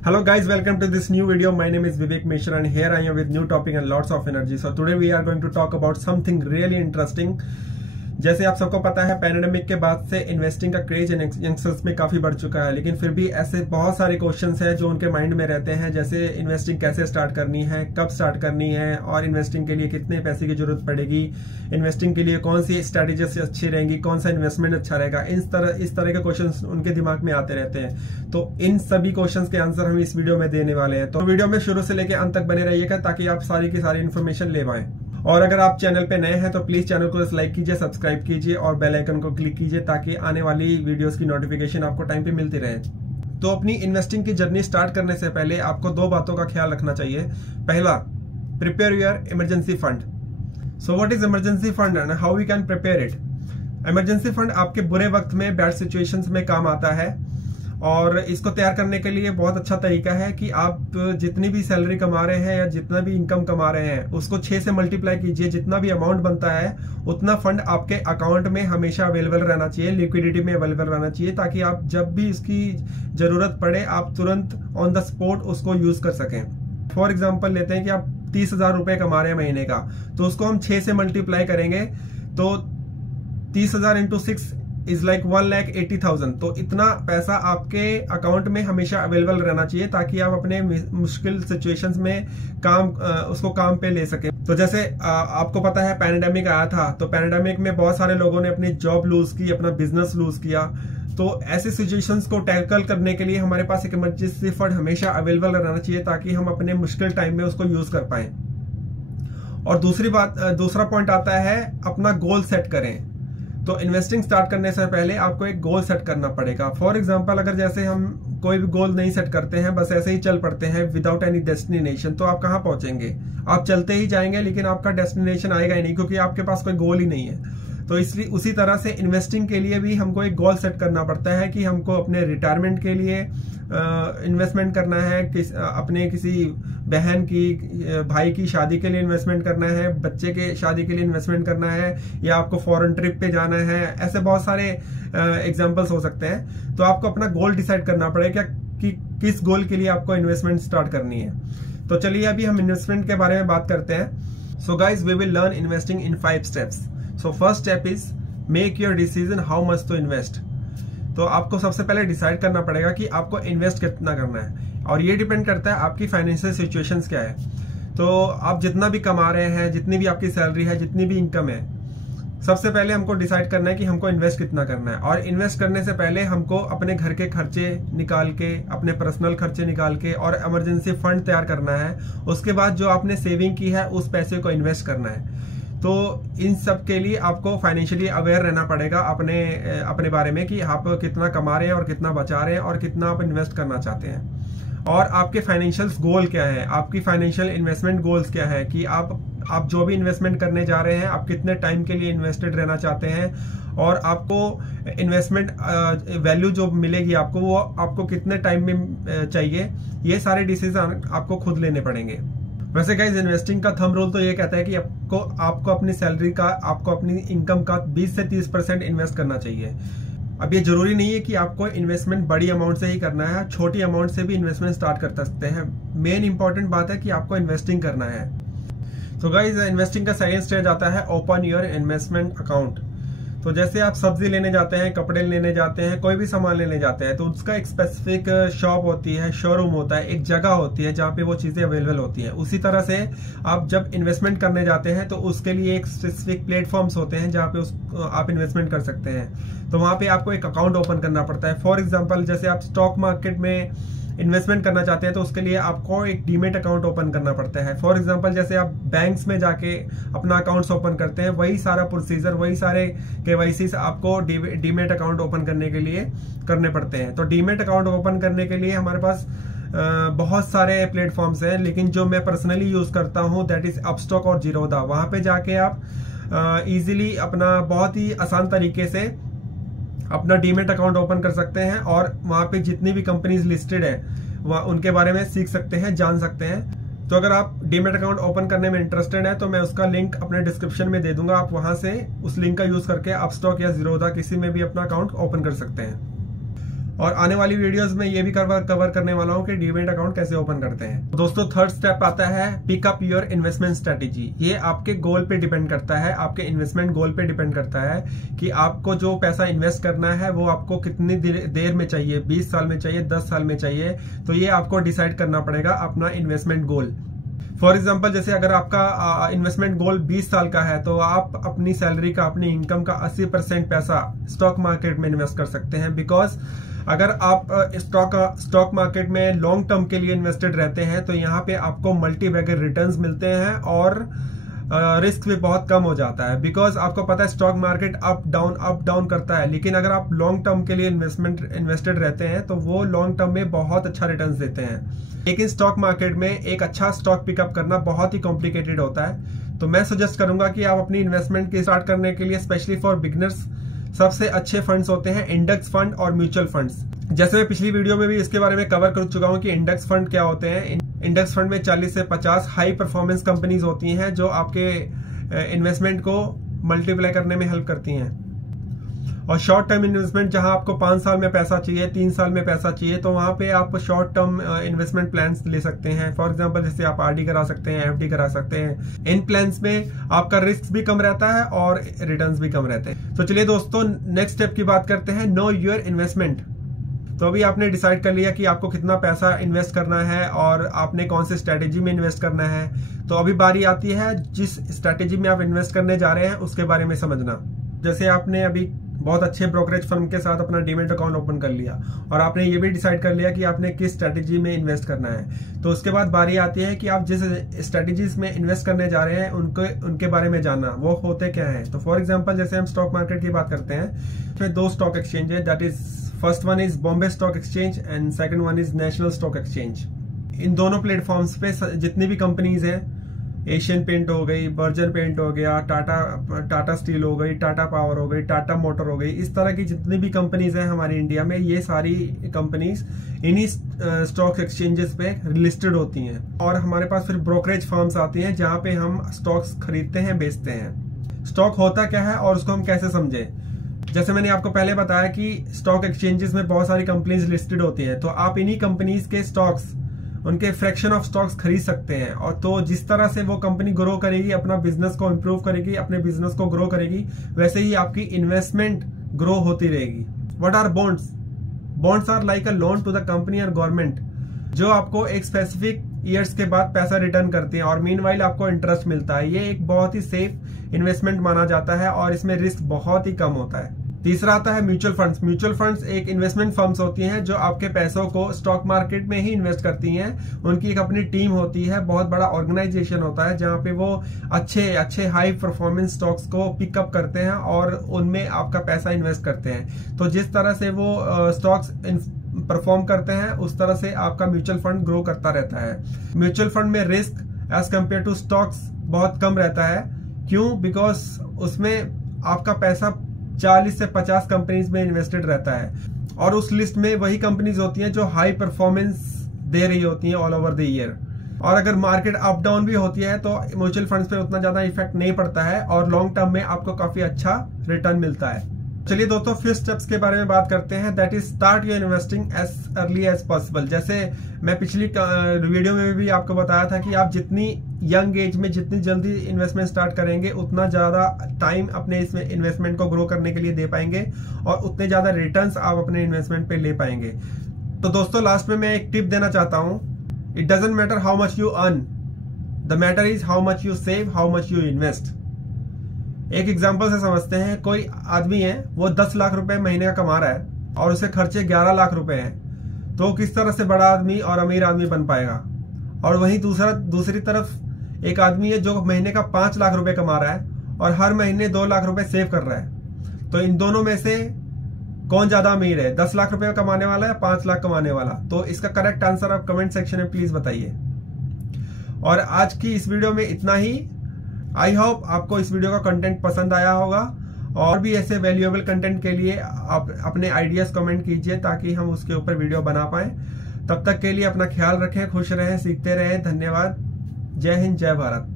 Hello guys, welcome to this new video. My name is Vivek Mishra and here I am with new topic and lots of energy. So today we are going to talk about something really interesting. जैसे आप सबको पता है pandemic के बाद से investing का craze youngsters में काफी बढ़ चुका है, लेकिन फिर भी ऐसे बहुत सारे क्वेश्चंस हैं जो उनके माइंड में रहते हैं, जैसे इन्वेस्टिंग कैसे स्टार्ट करनी है, कब स्टार्ट करनी है और इन्वेस्टिंग के लिए कितने पैसे की जरूरत पड़ेगी, इन्वेस्टिंग के लिए कौन सी स्ट्रैटेजी अच्छी रहेंगी, कौन सा इन्वेस्टमेंट अच्छा रहेगा। इस तरह के क्वेश्चन उनके दिमाग में आते रहते हैं। तो इन सभी क्वेश्चन के आंसर हम इस वीडियो में देने वाले हैं। तो वीडियो में शुरू से लेकर अंत तक बने रहिएगा ताकि आप सारी की सारी इन्फॉर्मेशन ले पाएं। और अगर आप चैनल पे नए हैं तो प्लीज चैनल को लाइक कीजिए, सब्सक्राइब कीजिए और बेल आइकन को क्लिक कीजिए ताकि आने वाली वीडियोस की नोटिफिकेशन आपको टाइम पे मिलती रहे। तो अपनी इन्वेस्टिंग की जर्नी स्टार्ट करने से पहले आपको दो बातों का ख्याल रखना चाहिए। पहला, prepare your emergency fund. So what is emergency fund and how we can prepare it. Emergency fund आपके बुरे वक्त में, बैड सिचुएशंस में काम आता है और इसको तैयार करने के लिए बहुत अच्छा तरीका है कि आप जितनी भी सैलरी कमा रहे हैं या जितना भी इनकम कमा रहे हैं उसको 6 से मल्टीप्लाई कीजिए। जितना भी अमाउंट बनता है उतना फंड आपके अकाउंट में हमेशा अवेलेबल रहना चाहिए, लिक्विडिटी में अवेलेबल रहना चाहिए, ताकि आप जब भी इसकी जरूरत पड़े आप तुरंत ऑन द स्पॉट उसको यूज कर सकें। फॉर एग्जाम्पल लेते हैं कि आप 30,000 रुपए कमा रहे हैं महीने का, तो उसको हम 6 से मल्टीप्लाई करेंगे तो 30,000 इंटू 6 इज लाइक 1,80,000। तो इतना पैसा आपके अकाउंट में हमेशा अवेलेबल रहना चाहिए ताकि आप अपने मुश्किल सिचुएशंस में उसको काम पे ले सके। तो जैसे आपको पता है पैंडेमिक आया था, तो पैंडेमिक में बहुत सारे लोगों ने अपनी जॉब लूज की, अपना बिजनेस लूज किया। तो ऐसे सिचुएशंस को टैकल करने के लिए हमारे पास एक इमरजेंसी फंड हमेशा अवेलेबल रहना चाहिए ताकि हम अपने मुश्किल टाइम में उसको यूज कर पाए। और दूसरा पॉइंट आता है अपना गोल सेट करें। तो इन्वेस्टिंग स्टार्ट करने से पहले आपको एक गोल सेट करना पड़ेगा। फॉर एग्जांपल अगर जैसे हम कोई भी गोल नहीं सेट करते हैं, बस ऐसे ही चल पड़ते हैं विदाउट एनी डेस्टिनेशन, तो आप कहां पहुंचेंगे? आप चलते ही जाएंगे लेकिन आपका डेस्टिनेशन आएगा ही नहीं, क्योंकि आपके पास कोई गोल ही नहीं है। तो इसलिए उसी तरह से इन्वेस्टिंग के लिए भी हमको एक गोल सेट करना पड़ता है कि हमको अपने रिटायरमेंट के लिए इन्वेस्टमेंट करना है, अपने किसी बहन की, भाई की शादी के लिए इन्वेस्टमेंट करना है, बच्चे के शादी के लिए इन्वेस्टमेंट करना है, या आपको फॉरेन ट्रिप पे जाना है। ऐसे बहुत सारे एग्जांपल्स हो सकते हैं। तो आपको अपना गोल डिसाइड करना पड़ेगा कि किस गोल के लिए आपको इन्वेस्टमेंट स्टार्ट करनी है। तो चलिए अभी हम इन्वेस्टमेंट के बारे में बात करते हैं। So guys, we will learn investing in 5 steps. So first step is make your decision how much to invest. तो आपको सबसे पहले डिसाइड करना पड़ेगा कि आपको इन्वेस्ट कितना करना है, और ये डिपेंड करता है आपकी फाइनेंशियल सिचुएशंस क्या है। तो आप जितना भी कमा रहे हैं, जितनी भी आपकी सैलरी है, जितनी भी इनकम है, सबसे पहले हमको डिसाइड करना है कि हमको इन्वेस्ट कितना करना है। और इन्वेस्ट करने से पहले हमको अपने घर के खर्चे निकाल के, अपने पर्सनल खर्चे निकाल के और इमरजेंसी फंड तैयार करना है। उसके बाद जो आपने सेविंग की है उस पैसे को इन्वेस्ट करना है। तो इन सब के लिए आपको फाइनेंशियली अवेयर रहना पड़ेगा अपने बारे में कि आप कितना कमा रहे हैं और कितना बचा रहे हैं और कितना आप इन्वेस्ट करना चाहते हैं, और आपके फाइनेंशियल गोल क्या है, आपकी फाइनेंशियल इन्वेस्टमेंट गोल्स क्या है, कि आप जो भी इन्वेस्टमेंट करने जा रहे हैं आप कितने टाइम के लिए इन्वेस्टेड रहना चाहते हैं, और आपको इन्वेस्टमेंट वैल्यू जो मिलेगी आपको वो आपको कितने टाइम में चाहिए। ये सारे डिसीजन आपको खुद लेने पड़ेंगे। वैसे गाइस, इन्वेस्टिंग का थंब रूल तो ये कहता है कि आपको अपनी सैलरी का, आपको अपनी इनकम का 20 से 30% इन्वेस्ट करना चाहिए। अब ये जरूरी नहीं है कि आपको इन्वेस्टमेंट बड़ी अमाउंट से ही करना है, छोटी अमाउंट से भी इन्वेस्टमेंट स्टार्ट कर सकते हैं। मेन इंपॉर्टेंट बात है कि आपको इन्वेस्टिंग करना है। तो गाइस, इन्वेस्टिंग का सेकंड स्टेज आता है ओपन योर इन्वेस्टमेंट अकाउंट। तो जैसे आप सब्जी लेने जाते हैं, कपड़े लेने जाते हैं, कोई भी सामान लेने जाते हैं, तो उसका एक स्पेसिफिक शॉप होती है, शोरूम होता है, एक जगह होती है जहाँ पे वो चीजें अवेलेबल होती है। उसी तरह से आप जब इन्वेस्टमेंट करने जाते हैं तो उसके लिए एक स्पेसिफिक प्लेटफॉर्म्स होते हैं जहाँ पे आप इन्वेस्टमेंट कर सकते हैं। तो वहां पे आपको एक अकाउंट ओपन करना पड़ता है। फॉर एग्जाम्पल जैसे आप स्टॉक मार्केट में इन्वेस्टमेंट करना चाहते हैं तो उसके लिए आपको एक डीमेट अकाउंट ओपन करना पड़ता है। फॉर एग्जांपल जैसे आप बैंक्स में जाके अपना अकाउंट्स ओपन करते हैं, वही सारा प्रोसीजर, वही सारे केवाईसी आपको डीमेट अकाउंट ओपन करने के लिए करने पड़ते हैं। तो डीमेट अकाउंट ओपन करने के लिए हमारे पास बहुत सारे प्लेटफॉर्म्स हैं, लेकिन जो मैं पर्सनली यूज करता हूं दैट इज अपस्टॉक और जीरोधा। वहां पे जाके आप इजीली अपना बहुत ही आसान तरीके से अपना डीमेट अकाउंट ओपन कर सकते हैं और वहां पे जितनी भी कंपनीज लिस्टेड है उनके बारे में सीख सकते हैं, जान सकते हैं। तो अगर आप डीमेट अकाउंट ओपन करने में इंटरेस्टेड है तो मैं उसका लिंक अपने डिस्क्रिप्शन में दे दूंगा, आप वहां से उस लिंक का यूज करके अपस्टॉक या जीरोधा किसी में भी अपना अकाउंट ओपन कर सकते हैं। और आने वाली वीडियोस में ये भी कवर करने वाला हूँ कि डीमैट अकाउंट कैसे ओपन करते हैं। दोस्तों थर्ड स्टेप आता है पिकअप योर इन्वेस्टमेंट स्ट्रेटेजी। ये आपके गोल पे डिपेंड करता है, आपके इन्वेस्टमेंट गोल पे डिपेंड करता है कि आपको जो पैसा इन्वेस्ट करना है वो आपको कितनी देर में चाहिए, 20 साल में चाहिए, 10 साल में चाहिए। तो ये आपको डिसाइड करना पड़ेगा अपना इन्वेस्टमेंट गोल। फॉर एग्जाम्पल जैसे अगर आपका इन्वेस्टमेंट गोल 20 साल का है तो आप अपनी सैलरी का, अपनी इनकम का 80% पैसा स्टॉक मार्केट में इन्वेस्ट कर सकते हैं। बिकॉज अगर आप स्टॉक मार्केट में लॉन्ग टर्म के लिए इन्वेस्टेड रहते हैं तो यहाँ पे आपको मल्टी बैगर रिटर्न्स मिलते हैं और रिस्क भी बहुत कम हो जाता है। बिकॉज आपको पता है स्टॉक मार्केट अप डाउन करता है, लेकिन अगर आप लॉन्ग टर्म के लिए इन्वेस्टेड रहते हैं तो वो लॉन्ग टर्म में बहुत अच्छा रिटर्न्स देते हैं। लेकिन स्टॉक मार्केट में एक अच्छा स्टॉक पिकअप करना बहुत ही कॉम्प्लिकेटेड होता है। तो मैं सजेस्ट करूंगा कि आप अपनी इन्वेस्टमेंट की स्टार्ट करने के लिए स्पेशली फॉर बिगिनर्स सबसे अच्छे फंड्स होते हैं इंडेक्स फंड और म्यूचुअल फंड्स। जैसे मैं पिछली वीडियो में भी इसके बारे में कवर कर चुका हूं कि इंडेक्स फंड क्या होते हैं। इंडेक्स फंड में 40 से 50 हाई परफॉर्मेंस कंपनीज होती हैं जो आपके इन्वेस्टमेंट को मल्टीप्लाई करने में हेल्प करती हैं। और शॉर्ट टर्म इन्वेस्टमेंट जहां आपको 5 साल में पैसा चाहिए, 3 साल में पैसा चाहिए, तो वहां पे आप शॉर्ट टर्म इन्वेस्टमेंट प्लान्स ले सकते हैं। फॉर एग्जांपल जैसे आप आरडी करा सकते हैं, एफडी करा सकते हैं। इन प्लान्स में आपका रिस्क भी कम रहता है और रिटर्न्स भी कम रहते हैं। तो चलिए दोस्तों नेक्स्ट स्टेप की बात करते हैं, नो योर इन्वेस्टमेंट। तो अभी आपने डिसाइड कर लिया कि आपको कितना पैसा इन्वेस्ट करना है और आपने कौन सी स्ट्रेटेजी में इन्वेस्ट करना है। तो अभी बारी आती है जिस स्ट्रेटेजी में आप इन्वेस्ट करने जा रहे हैं उसके बारे में समझना। जैसे आपने अभी बहुत अच्छे ब्रोकरेज फर्म के साथ अपना डीमैट अकाउंट ओपन कर लिया और आपने ये भी डिसाइड कर लिया कि आपने किस स्ट्रेटेजी में इन्वेस्ट करना है। तो उसके बाद बारी आती है कि आप जिस स्ट्रेटेजीज में इन्वेस्ट करने जा रहे हैं उनके बारे में जानना, वो होते क्या हैं। तो फॉर एग्जांपल जैसे हम स्टॉक मार्केट की बात करते हैं, इसमें 2 स्टॉक एक्सचेंज है, that is first one is Bombay stock exchange and second one is national stock exchange. इन दोनों प्लेटफॉर्म्स पे जितनी भी कंपनीज हैं, एशियन पेंट हो गई, बर्जर पेंट हो गया, टाटा स्टील हो गई, टाटा पावर हो गई, टाटा मोटर हो गई, इस तरह की जितनी भी कंपनीज हैं हमारे इंडिया में, ये सारी कंपनीज इन्हीं स्टॉक एक्सचेंजेस पे लिस्टेड होती हैं। और हमारे पास फिर ब्रोकरेज फर्म्स आती हैं जहां पे हम स्टॉक्स खरीदते हैं, बेचते हैं। स्टॉक होता क्या है और उसको हम कैसे समझे। जैसे मैंने आपको पहले बताया कि स्टॉक एक्सचेंजेस में बहुत सारी कंपनीज लिस्टेड होती हैं, तो आप इन्हीं कंपनीज के स्टॉक्स, उनके फ्रैक्शन ऑफ स्टॉक्स खरीद सकते हैं। और तो जिस तरह से वो कंपनी ग्रो करेगी, अपना बिजनेस को इंप्रूव करेगी, अपने बिजनेस को ग्रो करेगी, वैसे ही आपकी इन्वेस्टमेंट ग्रो होती रहेगी। What are bonds? Bonds are like a loan to the company और गवर्नमेंट, जो आपको एक स्पेसिफिक ईयर्स के बाद पैसा रिटर्न करते हैं और मीनवाइल आपको इंटरेस्ट मिलता है। ये एक बहुत ही सेफ इन्वेस्टमेंट माना जाता है और इसमें रिस्क बहुत ही कम होता है। तीसरा आता है म्यूचुअल फंड्स। म्यूचुअल फंड्स एक इन्वेस्टमेंट फर्म्स होती हैं जो आपके पैसों को स्टॉक मार्केट में ही इन्वेस्ट करती हैं। उनकी एक अपनी टीम होती है, बहुत बड़ा ऑर्गेनाइजेशन होता है जहां पे वो अच्छे हाई परफॉर्मेंस स्टॉक्स को पिकअप करते हैं और उनमें आपका पैसा इन्वेस्ट करते हैं। तो जिस तरह से वो स्टॉक्स परफॉर्म करते हैं उस तरह से आपका म्यूचुअल फंड ग्रो करता रहता है। म्यूचुअल फंड में risk as compare to stocks बहुत कम रहता है। क्यों? बिकॉज उसमें आपका पैसा 40 से 50 कंपनीज में इन्वेस्टेड रहता है और उस लिस्ट में वही कंपनीज होती हैं जो हाई परफॉर्मेंस दे रही होती हैं ऑल ओवर द ईयर। और अगर मार्केट अप डाउन भी होती है तो म्यूचुअल फंड्स पे उतना ज्यादा इफेक्ट नहीं पड़ता है और लॉन्ग टर्म में आपको काफी अच्छा रिटर्न मिलता है। चलिए दोस्तों फिफ्थ स्टेप्स के बारे में बात करते हैं, that is start your investing as early as possible. जैसे मैं पिछली वीडियो में भी आपको बताया था कि आप जितनी यंग एज में जितनी जल्दी इन्वेस्टमेंट स्टार्ट करेंगे उतना ज्यादा टाइम अपने इसमें इन्वेस्टमेंट को ग्रो करने के लिए दे पाएंगे और उतने ज्यादा रिटर्न्स आप अपने इन्वेस्टमेंट पे ले पाएंगे। तो दोस्तों लास्ट में मैं एक टिप देना चाहता हूं, it doesn't matter how much you earn, the matter is how much you save, how much you invest. एक एग्जांपल से समझते हैं, कोई आदमी है वो 10 लाख रुपए महीने का कमा रहा है और उसे खर्चे 11 लाख रुपए हैं, तो किस तरह से बड़ा आदमी और अमीर आदमी बन पाएगा। और वहीं दूसरी तरफ एक आदमी है जो महीने का 5 लाख रुपए कमा रहा है और हर महीने 2 लाख रुपए सेव कर रहा है। तो इन दोनों में से कौन ज्यादा अमीर है, 10 लाख रुपए कमाने वाला या 5 लाख कमाने वाला? तो इसका करेक्ट आंसर आप कमेंट सेक्शन में प्लीज बताइए। और आज की इस वीडियो में इतना ही। आई होप आपको इस वीडियो का कंटेंट पसंद आया होगा और भी ऐसे वैल्यूएबल कंटेंट के लिए आप अपने आइडियाज कमेंट कीजिए ताकि हम उसके ऊपर वीडियो बना पाएं। तब तक के लिए अपना ख्याल रखें, खुश रहें, सीखते रहें। धन्यवाद। जय हिंद, जय भारत।